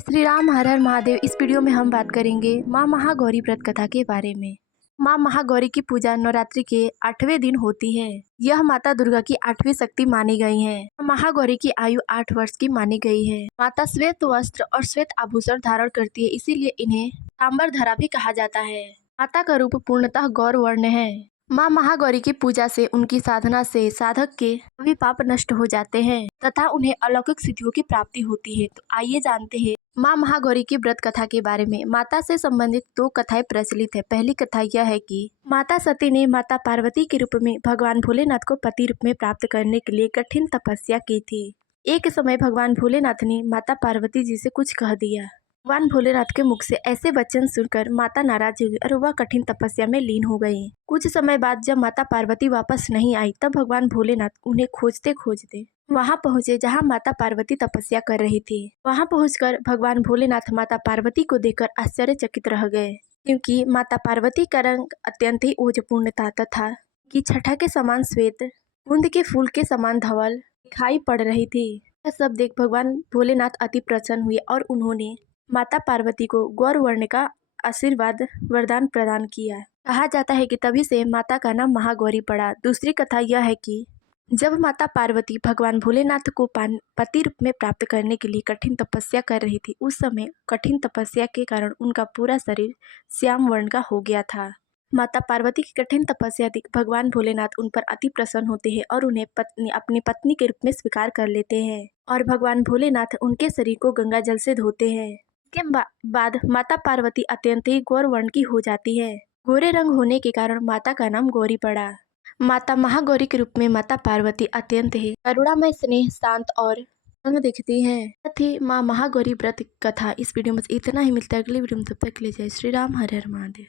श्री राम हर हर महादेव। इस वीडियो में हम बात करेंगे माँ महागौरी व्रत कथा के बारे में। माँ महागौरी की पूजा नवरात्रि के 8वें दिन होती है। यह माता दुर्गा की 8वीं शक्ति मानी गई है। महागौरी की आयु 8 वर्ष की मानी गई है। माता श्वेत वस्त्र और श्वेत आभूषण धारण करती है, इसीलिए इन्हें ताम्रधरा भी कहा जाता है। माता का रूप पूर्णतः गौर वर्ण है। माँ महागौरी की पूजा से, उनकी साधना से साधक के सभी पाप नष्ट हो जाते हैं तथा उन्हें अलौकिक सिद्धियों की प्राप्ति होती है। तो आइए जानते हैं माँ महागौरी की व्रत कथा के बारे में। माता से संबंधित 2 कथाएं प्रचलित है। पहली कथा यह है कि माता सती ने माता पार्वती के रूप में भगवान भोलेनाथ को पति रूप में प्राप्त करने के लिए कठिन तपस्या की थी। एक समय भगवान भोलेनाथ ने माता पार्वती जी से कुछ कह दिया। भगवान भोलेनाथ के मुख से ऐसे वचन सुनकर माता नाराज हुई और वह कठिन तपस्या में लीन हो गई। कुछ समय बाद जब माता पार्वती वापस नहीं आई, तब भगवान भोलेनाथ उन्हें खोजते खोजते वहां पहुंचे जहां माता पार्वती तपस्या कर रही थी। वहां पहुंचकर भगवान भोलेनाथ माता पार्वती को देखकर आश्चर्यचकित रह गए, क्योंकि माता पार्वती का रंग अत्यंत ही ओजपूर्ण था तथा की छठा के समान श्वेत, कुंद के फूल के समान धवल दिखाई पड़ रही थी। यह सब देख भगवान भोलेनाथ अति प्रसन्न हुए और उन्होंने माता पार्वती को गौर वर्ण का आशीर्वाद वरदान प्रदान किया। कहा जाता है कि तभी से माता का नाम महागौरी पड़ा। दूसरी कथा यह है कि जब माता पार्वती भगवान भोलेनाथ को पति रूप में प्राप्त करने के लिए कठिन तपस्या कर रही थी, उस समय कठिन तपस्या के कारण उनका पूरा शरीर श्याम वर्ण का हो गया था। माता पार्वती की कठिन तपस्या देख भगवान भोलेनाथ उन पर अति प्रसन्न होते हैं और उन्हें अपनी पत्नी के रूप में स्वीकार कर लेते हैं और भगवान भोलेनाथ उनके शरीर को गंगा जल से धोते हैं। के बाद माता पार्वती अत्यंत ही गौर वर्ण की हो जाती है। गोरे रंग होने के कारण माता का नाम गौरी पड़ा। माता महागौरी के रूप में माता पार्वती अत्यंत ही करुणामय, स्नेह, शांत और रंग दिखती हैं। साथ ही माँ महागौरी व्रत कथा इस वीडियो में इतना ही। मिलता है अगली वीडियो में, तब तक के लिए जय श्री राम हर हर महादेव।